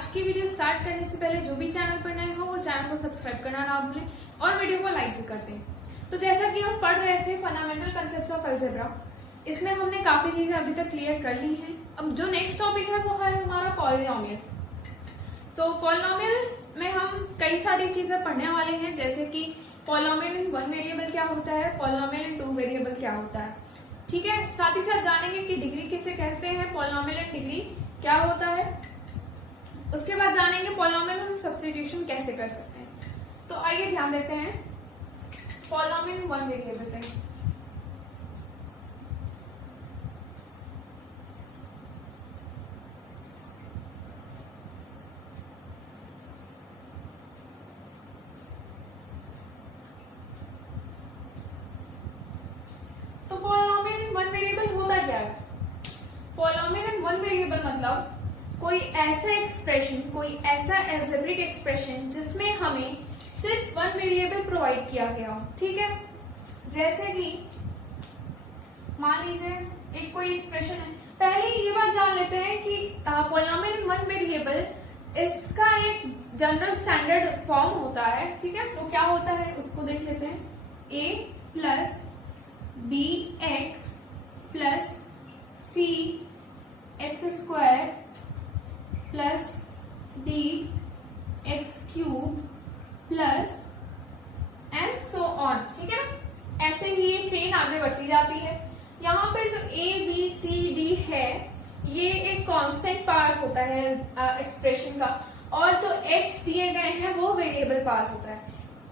आज की video start करने से पहले जो भी चैनल पर नए हो वो चैनल को सब्सक्राइब करना ना भूलें और वीडियो को लाइक भी कर दें। तो जैसा कि हम पढ़ रहे थे फंडामेंटल कांसेप्ट्स ऑफ अलजेब्रा, इसमें हमने काफी चीजें अभी तक क्लियर कर ली हैं। अब जो नेक्स्ट टॉपिक है वो है हमारा पॉलिनोमियल। तो पॉलिनोमियल में हम कई सारी चीजें पढ़ने वाले हैं, जैसे कि पॉलिनोमियल इन वन वेरिएबल क्या होता है, पॉलिनोमियल इन टू वेरिएबल क्या होता है, ठीक है। साथ ही साथ जानेंगे कि डिग्री किसे कहते हैं, पॉलिनोमियल इन डिग्री क्या होता है। उसके बाद जानेंगे पॉलिनोमियल में हम सब्स्टिट्यूशन कैसे कर सकते हैं। तो आइए ध्यान देते हैं पॉलिनोमियल इन वन वेरिएबल पे। तो पॉलिनोमियल इन वन वेरिएबल होता क्या है? पॉलिनोमियल इन वन वेरिएबल मतलब कोई ऐसा एक्सप्रेशन, कोई ऐसा अलजेब्रिक एक्सप्रेशन जिसमें हमें सिर्फ वन वेरिएबल प्रोवाइड किया गया हो, ठीक है। जैसे कि मान लीजिए एक कोई एक्सप्रेशन है। पहले ये बात जान लेते हैं कि पॉलिनोमियल इन वन वेरिएबल इसका एक जनरल स्टैंडर्ड फॉर्म होता है, ठीक है। वो क्या होता है उसको देख लेते हैं। a plus b x plus c x square plus d x cube plus and so on, ठीक है ना। ऐसे ही ये चेन आगे बढ़ती जाती है। यहाँ पे जो ए बी सी डी है ये एक कांस्टेंट पार्ट होता है एक्सप्रेशन का, और जो एक्स दिए गए हैं वो वेरिएबल पार्ट होता है।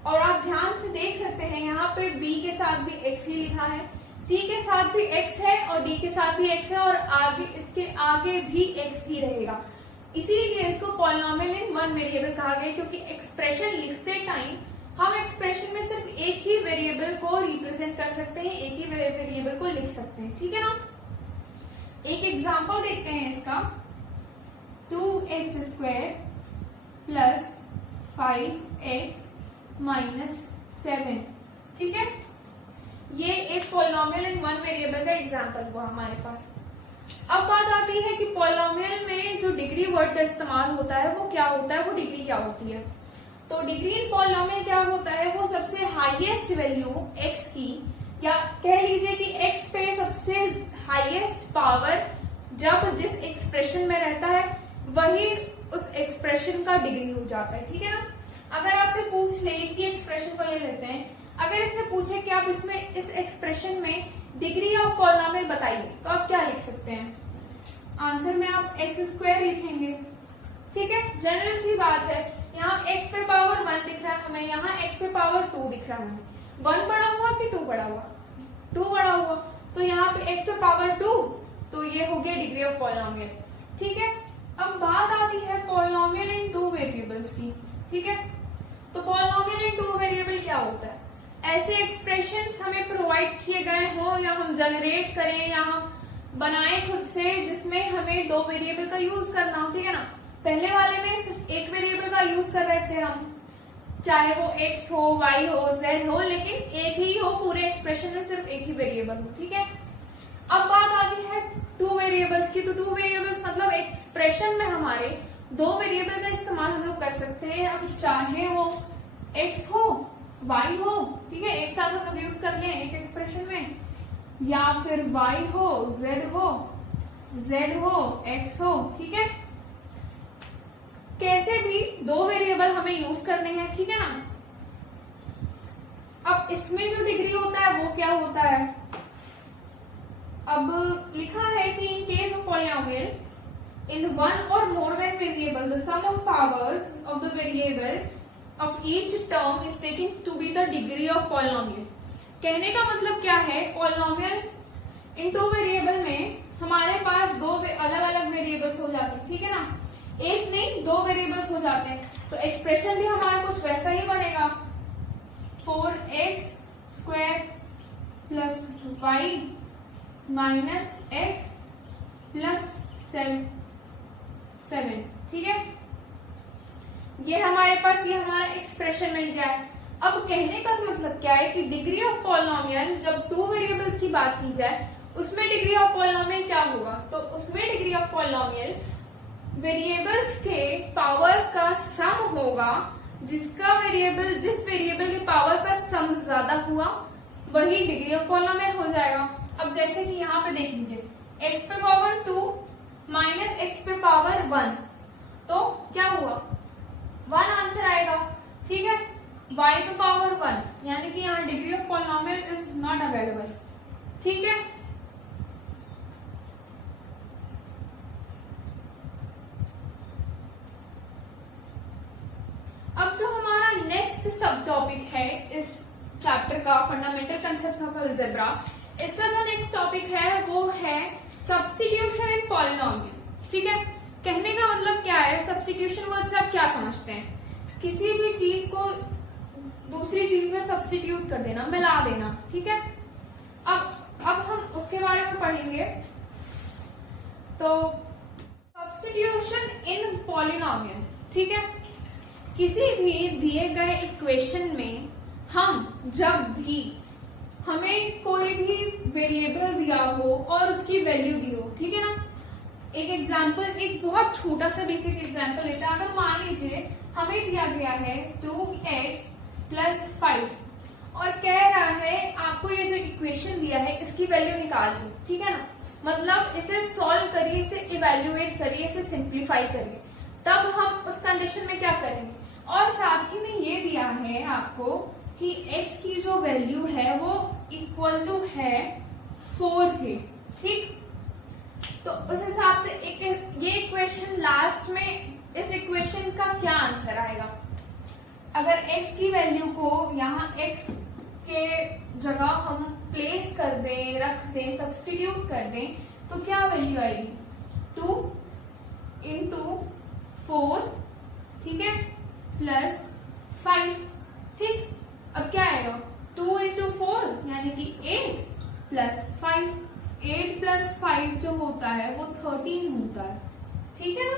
और आप ध्यान से देख सकते हैं यहाँ पे बी के साथ भी एक्स ही लिखा है, सी के साथ भी एक्स है और डी के साथ भी एक्स है, और आगे इसके आगे भी एक्स ही रहेगा। इसीलिए इसको पॉलिनोमियल इन वन वेरिएबल कहा गया, क्योंकि एक्सप्रेशन लिखते टाइम हम एक्सप्रेशन में सिर्फ एक ही वेरिएबल को रिप्रेजेंट कर सकते हैं, एक ही वेरिएबल को लिख सकते हैं, ठीक है ना। एक एग्जांपल देखते हैं इसका। 2x square plus 5x minus 7, ठीक है। ये एक पॉलिनोमियल इन वन वेरिएबल का एग्जांपल हुआ हमारे पास। अब बात आती है कि पॉलिनोमियल में जो डिग्री वर्ड का इस्तेमाल होता है वो क्या होता है, वो डिग्री क्या होती है। तो डिग्री इन पॉलिनोमियल क्या होता है, वो सबसे हाईएस्ट वैल्यू x की, या कह लीजिए कि x पे सबसे हाईएस्ट पावर जब जिस एक्सप्रेशन में रहता है वही उस एक्सप्रेशन का डिग्री हो जाता है, ठीक है ना। अगर आपसे पूछ ले, इसी एक्सप्रेशन को ले लेते हैं, अगर इसने पूछे कि आप इसमें इस एक्सप्रेशन में डिग्री ऑफ पॉलिनोमियल बताइए, तो आप क्या लिख सकते हैं। आंसर में आप एक्स स्क्वायर लिखेंगे, ठीक है। जनरल सी बात है, यहाँ x पे पावर 1 दिख रहा है हमें, यहाँ x पे पावर 2 दिख रहा है हमें। 1 बड़ा हुआ कि 2 बड़ा हुआ? 2 बड़ा हुआ, तो यहाँ पे x पे पावर 2, तो ये हो गया डिग्री ऑफ पॉलिनोमियल, ठीक है। अब बात आती है पॉलिनोमियल इन टू वेरिएबल्स की, ठीक है। तो पॉलिनोमियल इन टू वेरिएबल क्या होता है? ऐसे एक्सप्रेशंस हमें प्रोवाइड किए गए हो, या हम जनरेट करें, या हम बनाए खुद से, जिसमें हमें दो वेरिएबल का यूज करना हो, ठीक है ना। पहले वाले में सिर्फ एक वेरिएबल का यूज कर रहे थे हम, चाहे वो x हो, y हो, z हो, लेकिन एक ही हो, पूरे एक्सप्रेशन में सिर्फ एक ही वेरिएबल हो, ठीक है। अब बात आती है टू वेरिएबल्स की। तो टू वेरिएबल्स मतलब एक्सप्रेशन में हमारे दो वेरिएबल का इस्तेमाल हम लोग कर सकते हैं। अब चाहे वो x हो, y हो, ठीक है, एक साथ हम लोग यूज कर लें एक एक्सप्रेशन में, या फिर y हो, z हो, x हो, ठीक है। कैसे भी दो वेरिएबल हमें यूज करने हैं, ठीक है ना। अब इसमें जो डिग्री होता है वो क्या होता है? अब लिखा है कि in case of polynomial in one और more than variable the sum of powers of the variable of each term is taking to be the degree of polynomial. कहने का मतलब क्या है, पॉलिनोमियल इन टू वेरिएबल में हमारे पास दो अलग अलग वेरिएबल्स हो जाते हैं, ठीक है ना। एक नहीं, दो वेरिएबल्स हो जाते हैं, तो एक्सप्रेशन भी हमारा कुछ वैसा ही बनेगा। 4x square plus y minus x plus 7, ठीक है। ये हमारे पास ये हमारा एक्सप्रेशन मिल जाए। अब कहने का मतलब क्या है कि डिग्री ऑफ पॉलिनोमियल जब टू वेरिएबल्स की बात की जाए उसमें डिग्री ऑफ पॉलिनोमियल क्या होगा, तो उसमें डिग्री ऑफ पॉलिनोमियल वेरिएबल्स के होगा जिसका वेरिएबल, जिस वेरिएबल के पावर का सम ज्यादा हुआ वही डिग्री ऑफ पॉलिनोमियल हो जाएगा। अब जैसे कि यहाँ पे देख लीजिए, x पे पावर 2 माइनस x पे पावर 1, तो क्या हुआ, 1 आंसर आएगा। ठीक है, y पे पावर 1 यानी कि यहाँ degree of polynomial is not available. ठीक है, अब जो हमारा नेक्स्ट सब टॉपिक है इस चैप्टर का, फंडामेंटल कंसेप्ट्स ऑफ अलजेब्रा, इसका जो नेक्स्ट टॉपिक है वो है सब्स्टिट्यूशन इन पॉलिनोमियल। ठीक है, कहने का मतलब क्या है, सब्स्टिट्यूशन वर्ड से आप क्या समझते हैं, किसी भी चीज को दूसरी चीज में सब्स्टिट्यूट कर देना, मिला देना। ठीक है, अब हम उसके बारे में पढ़ेंगे। तो सब्स्टिट्यूशन इन पॉलिनोमियल, ठीक है, किसी भी दिए गए इक्वेशन में हम जब भी हमें कोई भी वेरिएबल दिया हो और उसकी वैल्यू दी हो, ठीक है ना, एक एग्जांपल, एक बहुत छोटा सा बेसिक एग्जांपल लेते हैं। अगर मान लीजिए हमें दिया गया है 2x + 5 और कह रहा है आपको ये जो इक्वेशन दिया है इसकी वैल्यू निकालिए। ठीक है ना, मतलब इसे सॉल्व करिए, इसे इवेल्युएट करिए, इसे सिंप्लीफाई करिए, तब हम उस कंडीशन में क्या करेंगे। और साथ ही में ये दिया है आपको कि x की जो वैल्यू है वो इक्वल टू है 4 के। ठीक, तो उस हिसाब से ये इक्वेशन लास्ट में, इस इक्वेशन का क्या आंसर आएगा। अगर x की वैल्यू को यहाँ x के जगह हम प्लेस कर दें, रख दें, सब्स्टिट्यूट कर दें, तो क्या वैल्यू आएगी, 2 × 4, ठीक है, +5। ठीक, अब क्या आएगा, 2 × 4 यानी कि 8 + 5, 8 + 5 जो होता है वो 13 होता है। ठीक है ना,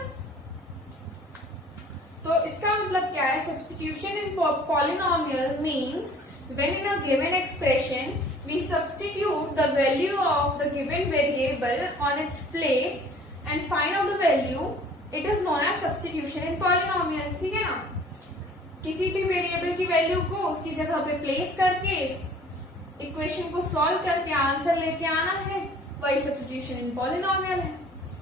तो इसका मतलब क्या है, substitution in polynomial means when in a given expression we substitute the value of the given variable on its place and find out the value, it is known as substitution in polynomial। ठीक है ना, किसी भी variable की value को उसकी जगह पे प्लेस करके इक्वेशन को सॉल्व करके आंसर लेके आना है, वही सब्स्टिट्यूशन इन पॉलिनोमियल है।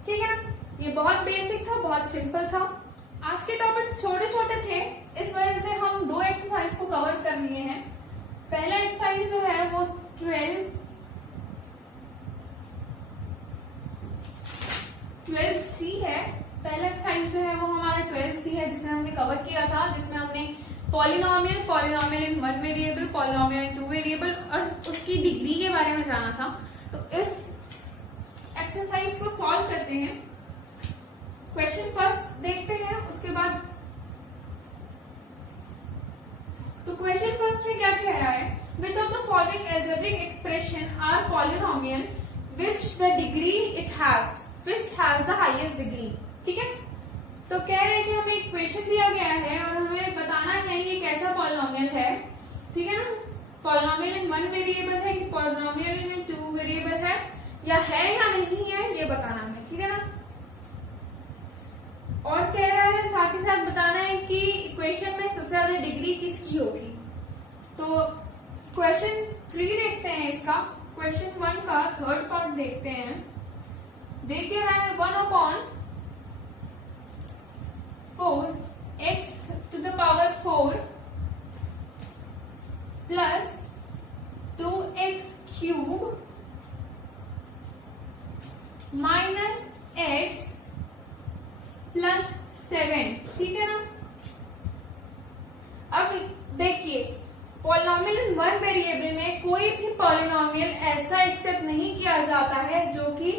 ठीक है ना, ये बहुत बेसिक था, बहुत सिंपल था। आज के टॉपिक्स छोटे छोटे थे, इस वजह से हम 2 एक्सरसाइज को कवर कर लिए हैं। पहला एक्सरसाइज जो है वो 12C है। पहला एक्सरसाइज जो है वो हमारा 12C है, जिसे हमने कवर किया था, जिसमें हमने पॉलिनोमियल, पॉलिनोमियल इन 1 वेरिएबल, पॉलिनोमियल इन 2 वेरिएबल और उसकी डिग्री के बारे में जाना था। तो इस एक्सरसाइज को सॉल्व करते हैं। क्वेश्चन फर्स्ट देखते हैं, उसके बाद तो क्वेश्चन फर्स्ट में क्या कह रहा है, which of the following algebraic expression are polynomial which the degree it has, which has the highest degree. ठीक है, तो कह रहे हैं कि हमें इक्वेशन दिया गया है और हमें बताना है ये कैसा पॉलिनोमियल है। ठीक है ना, पॉलिनोमियल इन 1 वेरिएबल है कि पॉलिनोमियल इन 2 वेरिएबल है या नहीं है, ये बताना है। ठीक है ना, और कह रहा है साथ ही साथ बताना है कि इक्वेशन में सबसे ज्यादा डिग्री किसकी होगी। तो क्वेश्चन 3 देखते हैं इसका। क्वेश्चन 1 का थर्ड पार्ट देखते हैं। देख के रहा है 1/4 x⁴ plus 2x³ minus x +7। ठीक है ना, अब देखिए पॉलिनोमियल इन 1 वेरिएबल में कोई भी पॉलिनोमियल ऐसा एक्सेप्ट नहीं किया जाता है जो कि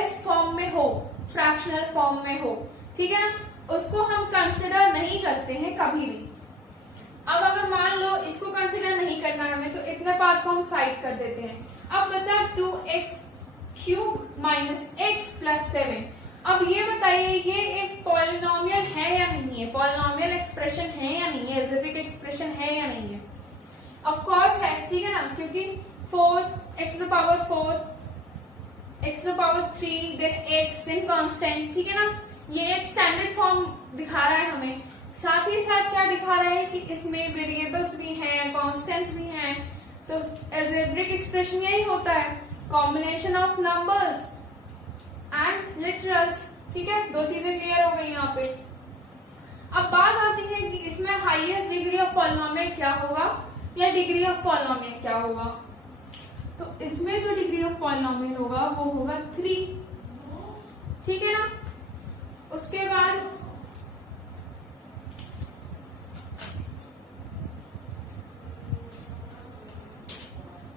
इस फॉर्म में हो, फ्रैक्शनल फॉर्म में हो। ठीक है ना, उसको हम कंसिडर नहीं करते हैं कभी भी। अब अगर मान लो इसको कंसिडर नहीं करना है हमें, तो इतने पार्ट को हम साइड कर देते हैं। अब बचा 2x³ माइनस x +7। अब ये बताइए ये एक पॉलिनोमियल है या नहीं है, पॉलिनोमियल एक्सप्रेशन है या नहीं है, एल्जेब्रिक एक्सप्रेशन है या नहीं है। ऑफ कोर्स है। ठीक है ना, क्योंकि 4x⁴ x⁴ then x then constant. ठीक है ना, ये एक स्टैंडर्ड फॉर्म दिखा रहा है हमें। साथ ही साथ क्या दिखा रहा है कि इसमें वेरिएबल्स भी हैं, कॉन्स्टेंट्स भी हैं। तो अलजेब्रिक एक्सप्रेशन यही होता है, combination of numbers and literals. ठीक है, दो चीजें क्लियर हो गई यहाँ पे। अब बात आती है कि इसमें हाईएस्ट डिग्री ऑफ पॉलिनोमियल क्या होगा या डिग्री ऑफ पॉलिनोमियल क्या होगा। तो इसमें जो डिग्री ऑफ पॉलिनोमियल होगा वो होगा 3। ठीक है ना। उसके बाद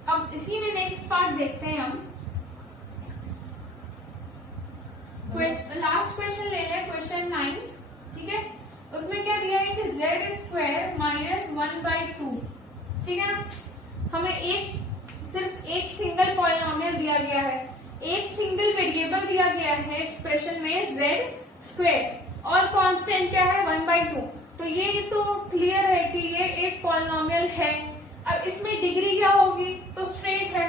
अब इसी में नेक्स्ट पार्ट देखते हैं हम। लास्ट क्वेश्चन ले लें, क्वेश्चन 9। ठीक है, उसमें क्या दिया है कि z² माइनस 1/2। ठीक है ना। हमें सिर्फ एक सिंगल पॉलिनोमियल दिया गया है, एक सिंगल वेरिएबल दिया गया है एक्सप्रेशन में z² और कांस्टेंट क्या है 1/2। तो ये तो क्लियर है कि ये एक पॉलिनोमियल है। अब इसमें डिग्री क्या होगी, तो स्ट्रेट है।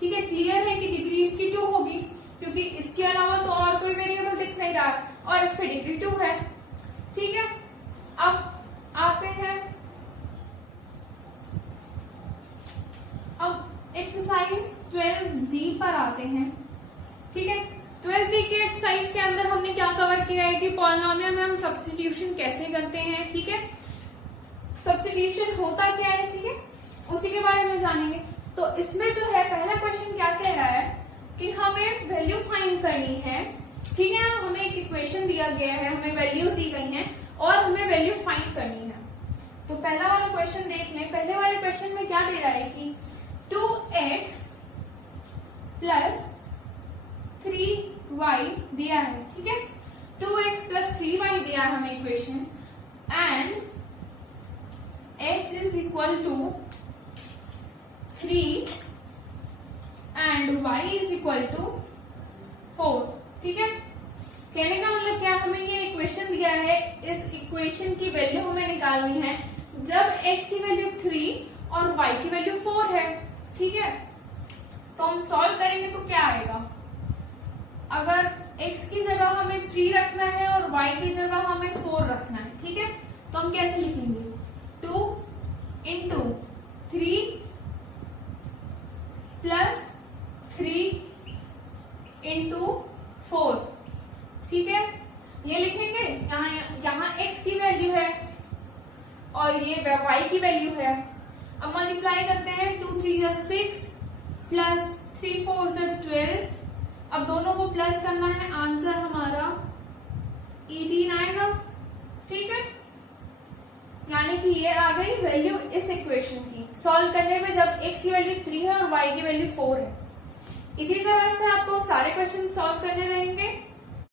ठीक है, क्लियर है कि डिग्री इसकी 2 होगी, क्योंकि इसके अलावा तो और कोई वेरिएबल दिख नहीं रहा और इस पे डिग्री 2 है। ठीक है, अब आते हैं, अब एक्सरसाइज 12D पर आते हैं। ठीक है, 12D के एक्सरसाइज के अंदर हमने क्या कवर किया है कि पॉलिनोमियल में हम सब्स्टिट्यूशन कैसे करते हैं। ठीक है, सब्स्टिट्यूशन होता क्या है, ठीक है, उसी के बारे में जानेंगे। तो इसमें जो है पहला क्वेश्चन क्या कह रहा है कि हमें वैल्यू फाइंड करनी है। ठीक है, हमें एक इक्वेशन दिया गया है, हमें वैल्यूज दी गई हैं और हमें वैल्यू फाइंड करनी है। तो पहला वाला क्वेश्चन देख लें। पहले वाले क्वेश्चन में क्या दे रहा है कि 2x प्लस 3y दिया है। ठीक है, 2x प्लस 3y दिया है हमें equation, and x is equal to 3 and y is equal to 4। ठीक है, कहने का मतलब क्या, हमें ये इक्वेशन दिया है, इस इक्वेशन की वैल्यू हमें निकालनी है जब x की वैल्यू 3 और y की वैल्यू 4 है। ठीक है, तो हम सॉल्व करेंगे तो क्या आएगा, अगर x की जगह हमें 3 रखना है और y की जगह हमें 4 रखना है। ठीक है, तो हम कैसे लिखेंगे, 2 इंटू 3 प्लस 3 इंटू 4। ठीक है, ये लिखेंगे, यहाँ x की वैल्यू है और ये y की वैल्यू है। अब मल्टीप्लाई करते हैं, 2 3 6 प्लस 3 4 12। अब दोनों को प्लस करना है, आंसर हमारा 18 आएगा। ठीक है, यानी कि ये आ गई वैल्यू इस इक्वेशन की सॉल्व करने में, जब x की वैल्यू 3 है और y की वैल्यू 4 है। इसी तरह से आपको सारे क्वेश्चन सॉल्व करने रहेंगे।